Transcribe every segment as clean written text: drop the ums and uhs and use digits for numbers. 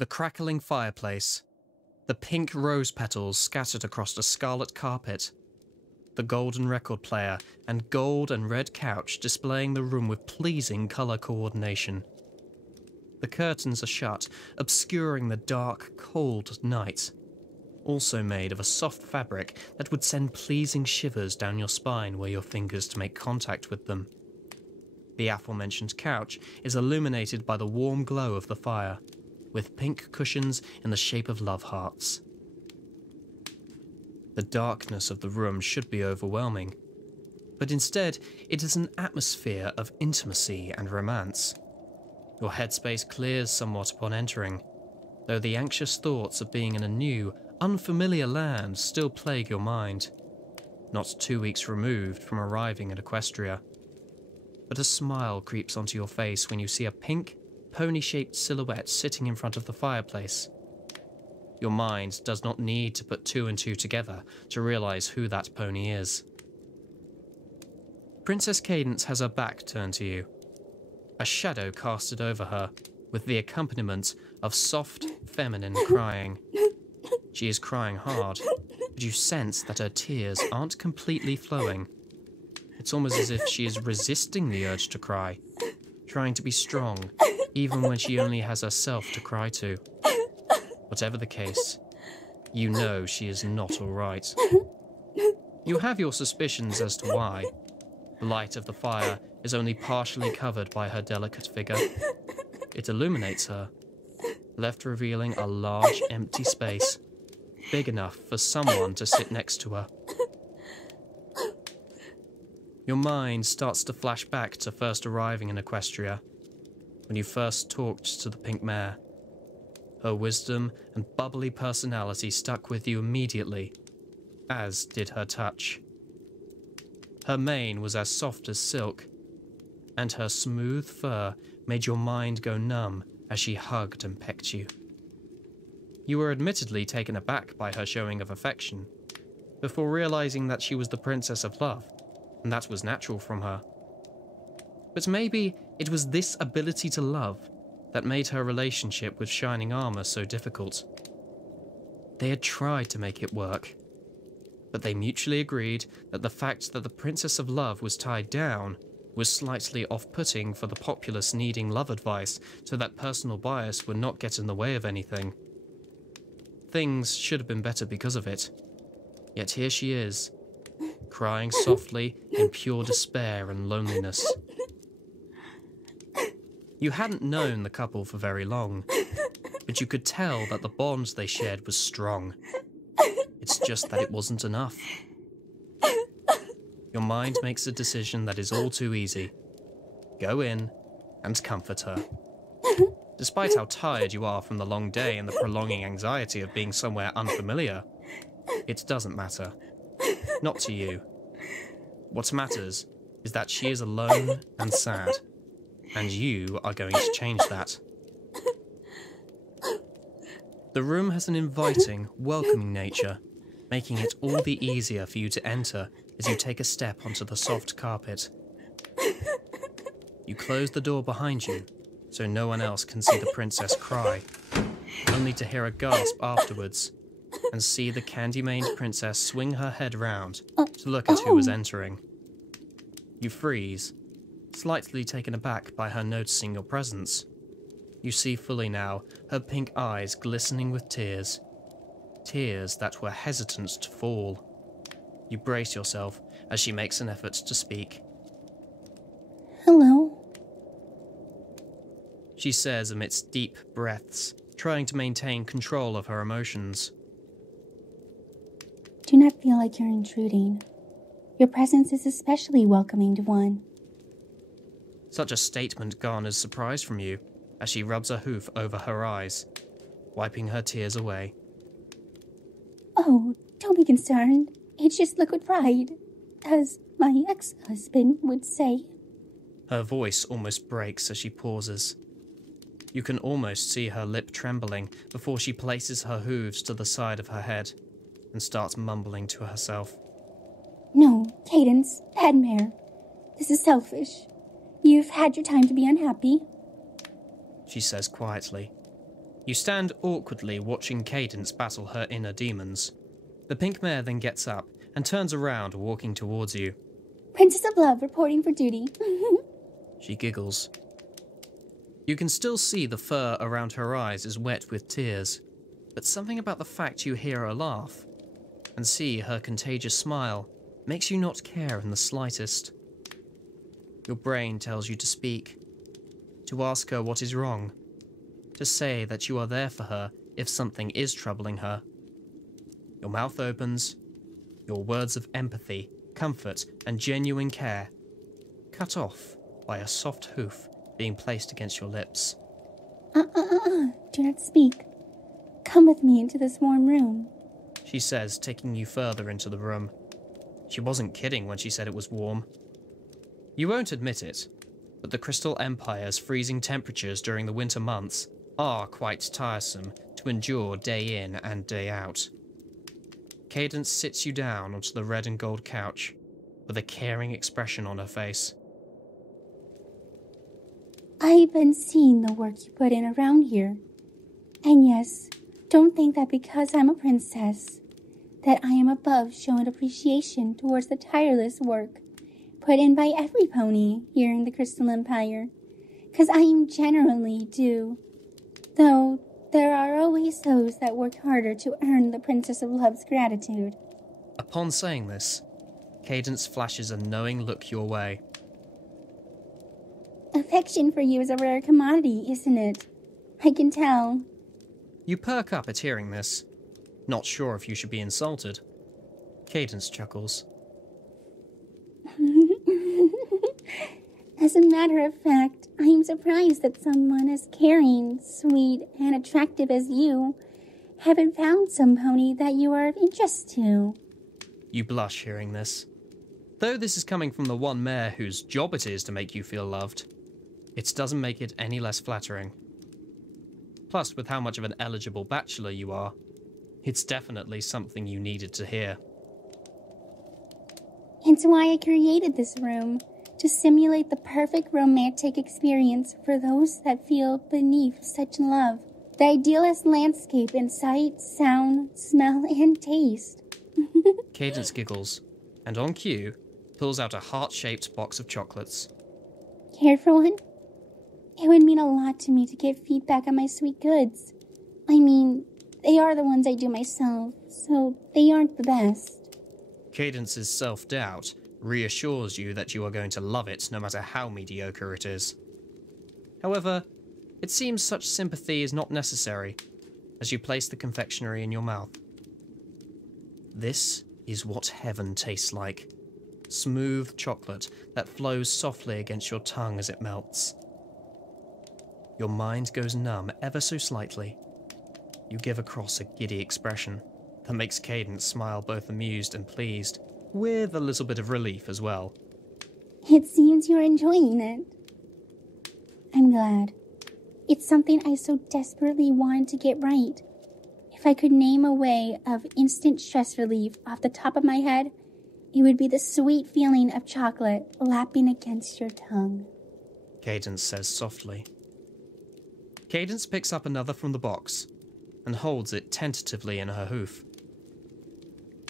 The crackling fireplace, the pink rose petals scattered across a scarlet carpet, the golden record player and gold and red couch displaying the room with pleasing colour coordination. The curtains are shut, obscuring the dark, cold night, also made of a soft fabric that would send pleasing shivers down your spine were your fingers to make contact with them. The aforementioned couch is illuminated by the warm glow of the fire, with pink cushions in the shape of love hearts. The darkness of the room should be overwhelming, but instead it is an atmosphere of intimacy and romance. Your headspace clears somewhat upon entering, though the anxious thoughts of being in a new, unfamiliar land still plague your mind, not 2 weeks removed from arriving at Equestria. But a smile creeps onto your face when you see a pink, pony-shaped silhouette sitting in front of the fireplace. Your mind does not need to put 2 and 2 together to realise who that pony is. Princess Cadance has her back turned to you, a shadow casted over her, with the accompaniment of soft, feminine crying. She is crying hard, but you sense that her tears aren't completely flowing. It's almost as if she is resisting the urge to cry, trying to be strong, even when she only has herself to cry to. Whatever the case, you know she is not all right. You have your suspicions as to why. The light of the fire is only partially covered by her delicate figure. It illuminates her, left revealing a large empty space, big enough for someone to sit next to her. Your mind starts to flash back to first arriving in Equestria, when you first talked to the pink mare. Her wisdom and bubbly personality stuck with you immediately, as did her touch. Her mane was as soft as silk, and her smooth fur made your mind go numb as she hugged and pecked you. You were admittedly taken aback by her showing of affection, before realizing that she was the Princess of Love, and that was natural from her. But maybe it was this ability to love that made her relationship with Shining Armor so difficult. They had tried to make it work, but they mutually agreed that the fact that the Princess of Love was tied down was slightly off-putting for the populace needing love advice, so that personal bias would not get in the way of anything. Things should have been better because of it. Yet here she is, crying softly in pure despair and loneliness. You hadn't known the couple for very long, but you could tell that the bond they shared was strong. It's just that it wasn't enough. Your mind makes a decision that is all too easy. Go in and comfort her. Despite how tired you are from the long day and the prolonging anxiety of being somewhere unfamiliar, it doesn't matter. Not to you. What matters is that she is alone and sad, and you are going to change that. The room has an inviting, welcoming nature, making it all the easier for you to enter as you take a step onto the soft carpet. You close the door behind you, so no one else can see the princess cry, only to hear a gasp afterwards, and see the candy-maned princess swing her head round to look at who was entering. You freeze, slightly taken aback by her noticing your presence. You see fully now, her pink eyes glistening with tears. Tears that were hesitant to fall. You brace yourself as she makes an effort to speak. Hello. She says amidst deep breaths, trying to maintain control of her emotions. Do not feel like you're intruding. Your presence is especially welcoming to one. Such a statement garners surprise from you as she rubs a hoof over her eyes, wiping her tears away. Oh, don't be concerned. It's just liquid pride, as my ex-husband would say. Her voice almost breaks as she pauses. You can almost see her lip trembling before she places her hooves to the side of her head and starts mumbling to herself. No, Cadance, Padmare. This is selfish. You've had your time to be unhappy. She says quietly, You stand awkwardly watching Cadance battle her inner demons. The pink mare then gets up and turns around, walking towards you. Princess of Love reporting for duty. She giggles. You can still see the fur around her eyes is wet with tears, but something about the fact you hear her laugh and see her contagious smile makes you not care in the slightest. Your brain tells you to speak, to ask her what is wrong, to say that you are there for her if something is troubling her. Your mouth opens, your words of empathy, comfort, and genuine care cut off by a soft hoof being placed against your lips. Do not speak. Come with me into this warm room, She says, taking you further into the room. She wasn't kidding when she said it was warm. You won't admit it, but the Crystal Empire's freezing temperatures during the winter months are quite tiresome to endure day in and day out. Cadance sits you down onto the red and gold couch with a caring expression on her face. I've been seeing the work you put in around here. And yes, don't think that because I'm a princess, that I am above showing appreciation towards the tireless work put in by every pony here in the Crystal Empire. 'Cause I am generally do. Though there are always those that work harder to earn the Princess of Love's gratitude. Upon saying this, Cadance flashes a knowing look your way. Affection for you is a rare commodity, isn't it? I can tell. You perk up at hearing this, not sure if you should be insulted. Cadance chuckles. As a matter of fact, I am surprised that someone as caring, sweet, and attractive as you haven't found some pony that you are of interest to. You blush hearing this. Though this is coming from the one mare whose job it is to make you feel loved, it doesn't make it any less flattering. Plus, with how much of an eligible bachelor you are, it's definitely something you needed to hear. It's why I created this room, to simulate the perfect romantic experience for those that feel beneath such love. The idealist landscape in sight, sound, smell, and taste. Cadance giggles, and on cue, pulls out a heart-shaped box of chocolates. Care for one? It would mean a lot to me to get feedback on my sweet goods. I mean, they are the ones I do myself, so they aren't the best. Cadance's self-doubt reassures you that you are going to love it no matter how mediocre it is. However, it seems such sympathy is not necessary as you place the confectionery in your mouth. This is what heaven tastes like. Smooth chocolate that flows softly against your tongue as it melts. Your mind goes numb ever so slightly. You give across a giddy expression that makes Cadance smile, both amused and pleased, with a little bit of relief as well. It seems you're enjoying it. I'm glad. It's something I so desperately wanted to get right. If I could name a way of instant stress relief off the top of my head, it would be the sweet feeling of chocolate lapping against your tongue. Cadance says softly. Cadance picks up another from the box and holds it tentatively in her hoof.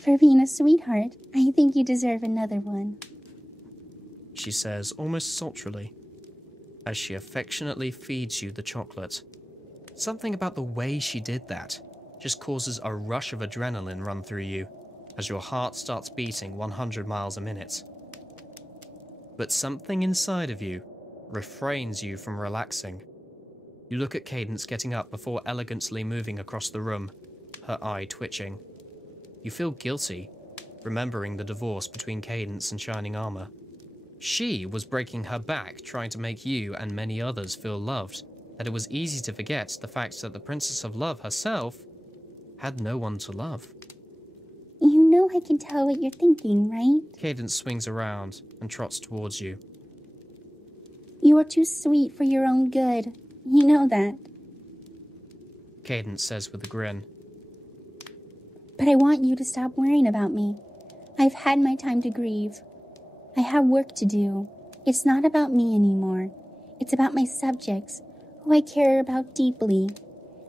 For being a sweetheart, I think you deserve another one. She says almost sultrily, as she affectionately feeds you the chocolate. Something about the way she did that just causes a rush of adrenaline run through you as your heart starts beating 100 miles a minute. But something inside of you refrains you from relaxing. You look at Cadance getting up before elegantly moving across the room, her eye twitching. You feel guilty, remembering the divorce between Cadance and Shining Armor. She was breaking her back trying to make you and many others feel loved, that it was easy to forget the fact that the Princess of Love herself had no one to love. You know I can tell what you're thinking, right? Cadance swings around and trots towards you. You are too sweet for your own good. You know that. Cadance says with a grin. But I want you to stop worrying about me. I've had my time to grieve. I have work to do. It's not about me anymore. It's about my subjects, who I care about deeply.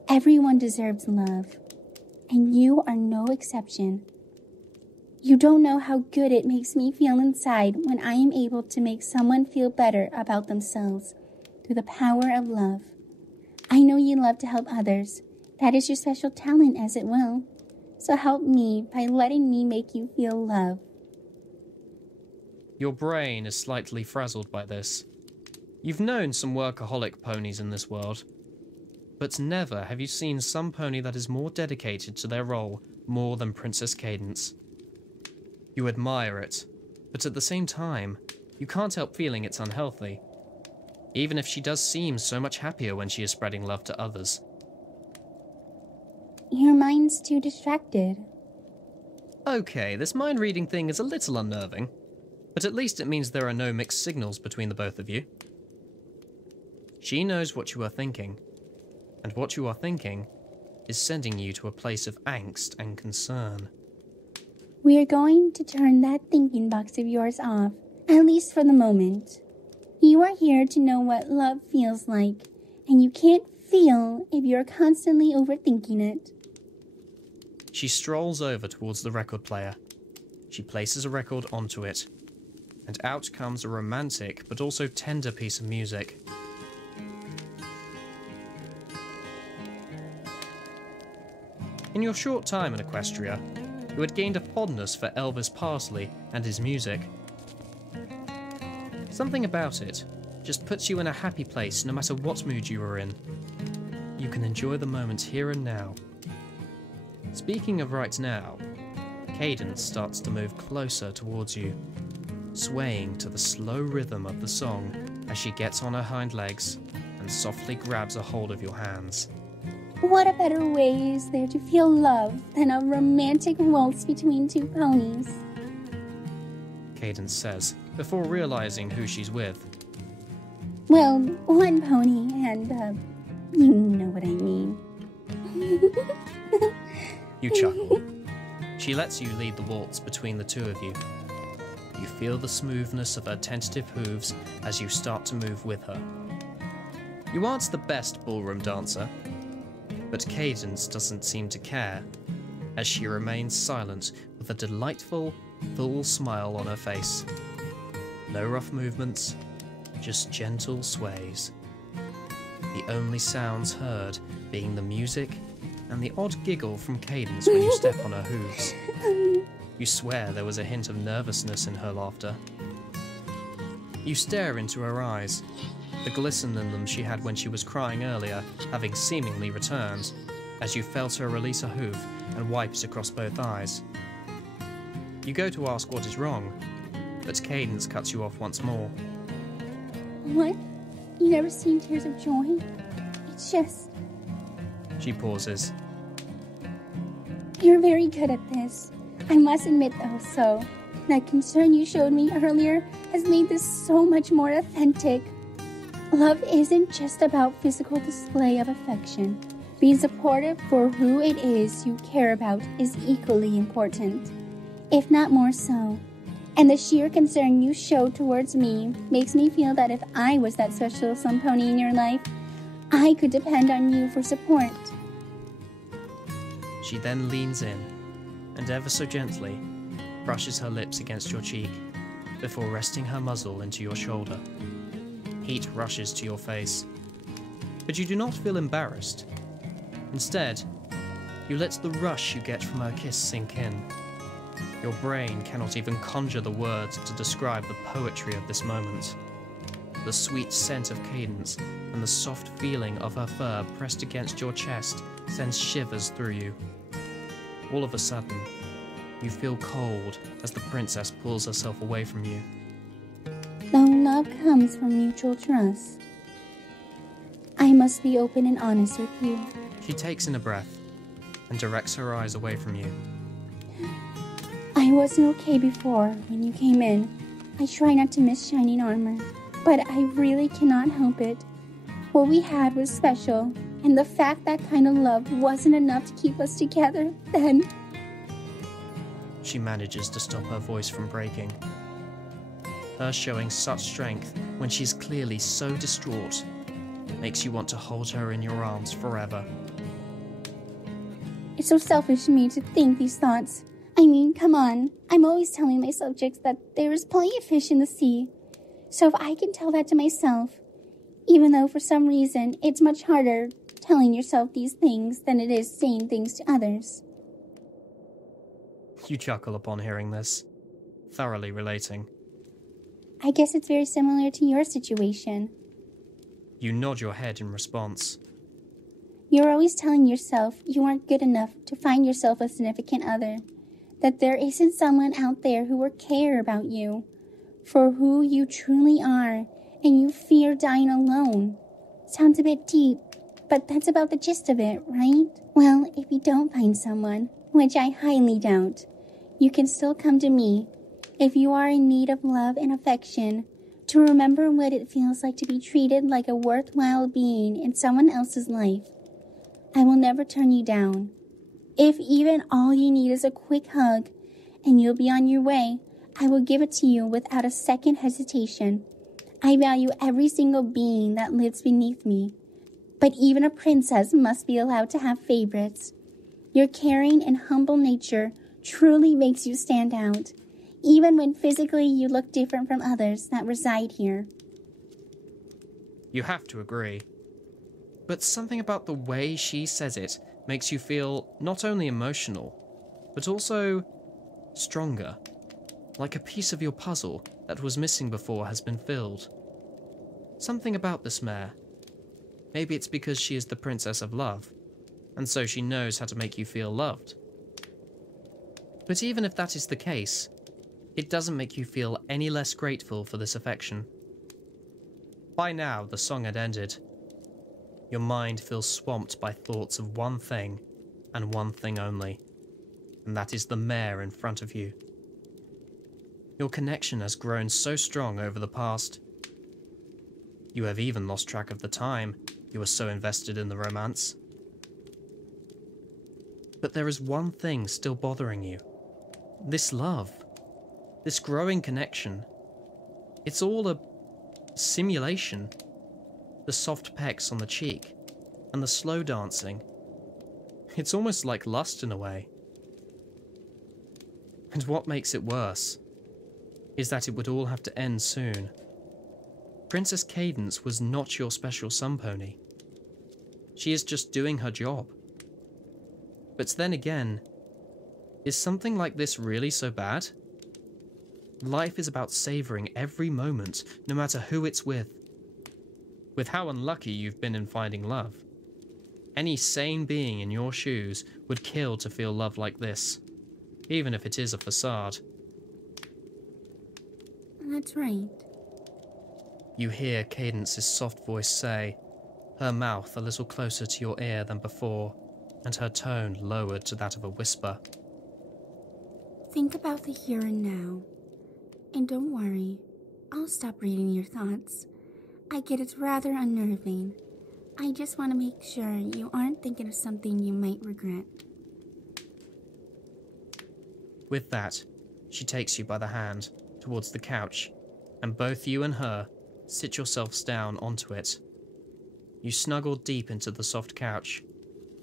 Everyone deserves love, and you are no exception. You don't know how good it makes me feel inside when I am able to make someone feel better about themselves through the power of love. I know you love to help others. That is your special talent, as it will. So help me by letting me make you feel love. Your brain is slightly frazzled by this. You've known some workaholic ponies in this world, but never have you seen some pony that is more dedicated to their role more than Princess Cadance. You admire it, but at the same time, you can't help feeling it's unhealthy, even if she does seem so much happier when she is spreading love to others. Your mind's too distracted. Okay, this mind-reading thing is a little unnerving, but at least it means there are no mixed signals between the both of you. She knows what you are thinking, and what you are thinking is sending you to a place of angst and concern. We are going to turn that thinking box of yours off, at least for the moment. You are here to know what love feels like, and you can't feel if you're constantly overthinking it. She strolls over towards the record player. She places a record onto it, and out comes a romantic but also tender piece of music. In your short time in Equestria, you had gained a fondness for Elvis Parsley and his music. Something about it just puts you in a happy place no matter what mood you are in. You can enjoy the moment here and now. Speaking of right now, Cadance starts to move closer towards you, swaying to the slow rhythm of the song as she gets on her hind legs and softly grabs a hold of your hands. What a better way is there to feel love than a romantic waltz between two ponies? Cadance says, before realizing who she's with. Well, one pony and, you know what I mean. You chuckle. She lets you lead the waltz between the two of you. You feel the smoothness of her tentative hooves as you start to move with her. You aren't the best ballroom dancer, but Cadance doesn't seem to care, as she remains silent with a delightful, full smile on her face. No rough movements, just gentle sways. The only sounds heard being the music and the odd giggle from Cadance when you step on her hooves. You swear there was a hint of nervousness in her laughter. You stare into her eyes, the glisten in them she had when she was crying earlier having seemingly returned, as you felt her release a hoof and wipe it across both eyes. You go to ask what is wrong, but Cadance cuts you off once more. What? You never seen tears of joy? It's just... She pauses. You're very good at this. I must admit though, so that concern you showed me earlier has made this so much more authentic. Love isn't just about physical display of affection. Being supportive for who it is you care about is equally important, if not more so. And the sheer concern you show towards me makes me feel that if I was that special some pony in your life, I could depend on you for support. She then leans in, and ever so gently, brushes her lips against your cheek, before resting her muzzle into your shoulder. Heat rushes to your face, but you do not feel embarrassed. Instead, you let the rush you get from her kiss sink in. Your brain cannot even conjure the words to describe the poetry of this moment. The sweet scent of Cadance and the soft feeling of her fur pressed against your chest sends shivers through you. All of a sudden, you feel cold as the princess pulls herself away from you. Though love comes from mutual trust, I must be open and honest with you. She takes in a breath and directs her eyes away from you. I wasn't okay before when you came in. I try not to miss shining armor, but I really cannot help it. What we had was special, and the fact that kind of love wasn't enough to keep us together, then... She manages to stop her voice from breaking. Her showing such strength when she's clearly so distraught makes you want to hold her in your arms forever. It's so selfish of me to think these thoughts. I mean, come on. I'm always telling my subjects that there is plenty of fish in the sea. So if I can tell that to myself, even though for some reason it's much harder telling yourself these things than it is saying things to others. You chuckle upon hearing this, thoroughly relating. I guess it's very similar to your situation. You nod your head in response. You're always telling yourself you aren't good enough to find yourself a significant other, that there isn't someone out there who will care about you for who you truly are, and you fear dying alone. Sounds a bit deep, but that's about the gist of it, right? Well, if you don't find someone, which I highly doubt, you can still come to me if you are in need of love and affection, to remember what it feels like to be treated like a worthwhile being in someone else's life. I will never turn you down. If even all you need is a quick hug and you'll be on your way, I will give it to you without a second hesitation. I value every single being that lives beneath me, but even a princess must be allowed to have favorites. Your caring and humble nature truly makes you stand out, even when physically you look different from others that reside here. You have to agree. But something about the way she says it makes you feel not only emotional, but also stronger. Like a piece of your puzzle that was missing before has been filled. Something about this mare. Maybe it's because she is the princess of love, and so she knows how to make you feel loved. But even if that is the case, it doesn't make you feel any less grateful for this affection. By now, the song had ended. Your mind feels swamped by thoughts of one thing, and one thing only, and that is the mare in front of you. Your connection has grown so strong over the past. You have even lost track of the time you were so invested in the romance. But there is one thing still bothering you. This love. This growing connection. It's all a simulation. The soft pecks on the cheek, and the slow dancing. It's almost like lust in a way. And what makes it worse is that it would all have to end soon. Princess Cadance was not your special sun pony. She is just doing her job. But then again, is something like this really so bad? Life is about savouring every moment, no matter who it's with. With how unlucky you've been in finding love, any sane being in your shoes would kill to feel love like this, even if it is a facade. That's right. You hear Cadance's soft voice say, her mouth a little closer to your ear than before, and her tone lowered to that of a whisper. Think about the here and now. And don't worry, I'll stop reading your thoughts. I get it's rather unnerving. I just want to make sure you aren't thinking of something you might regret. With that, she takes you by the hand towards the couch, and both you and her sit yourselves down onto it. You snuggle deep into the soft couch,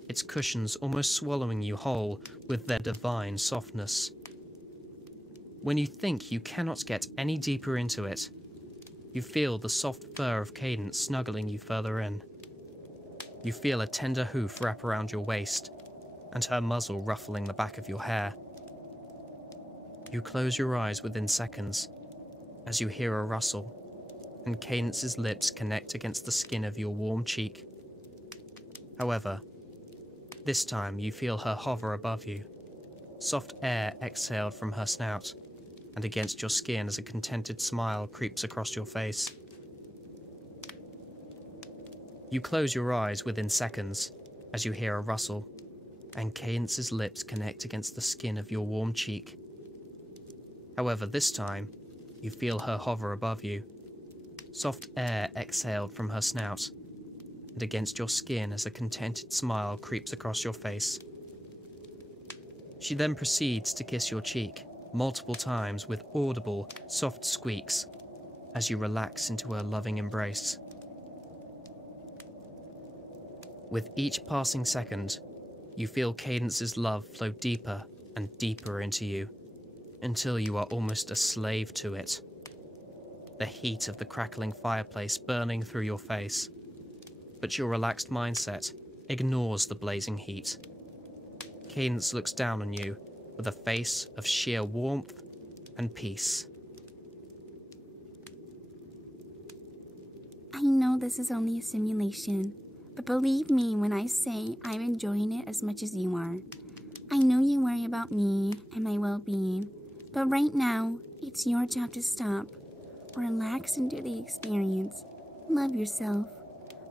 its cushions almost swallowing you whole with their divine softness. When you think you cannot get any deeper into it, you feel the soft fur of Cadance snuggling you further in. You feel a tender hoof wrap around your waist, and her muzzle ruffling the back of your hair. You close your eyes within seconds, as you hear a rustle, and Cadance's lips connect against the skin of your warm cheek. However, this time you feel her hover above you, soft air exhaled from her snout, and against your skin as a contented smile creeps across your face. You close your eyes within seconds as you hear a rustle, and Cadance's lips connect against the skin of your warm cheek. However, this time, you feel her hover above you, soft air exhaled from her snout, and against your skin as a contented smile creeps across your face. She then proceeds to kiss your cheek multiple times with audible, soft squeaks as you relax into her loving embrace. With each passing second, You feel Cadance's love flow deeper and deeper into you, until you are almost a slave to it. The heat of the crackling fireplace burning through your face, but your relaxed mindset ignores the blazing heat. Cadance looks down on you with a face of sheer warmth and peace. I know this is only a simulation, but believe me when I say I'm enjoying it as much as you are. I know you worry about me and my well-being, but right now, it's your job to stop. Relax and do the experience. Love yourself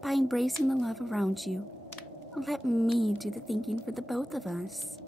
by embracing the love around you. Let me do the thinking for the both of us.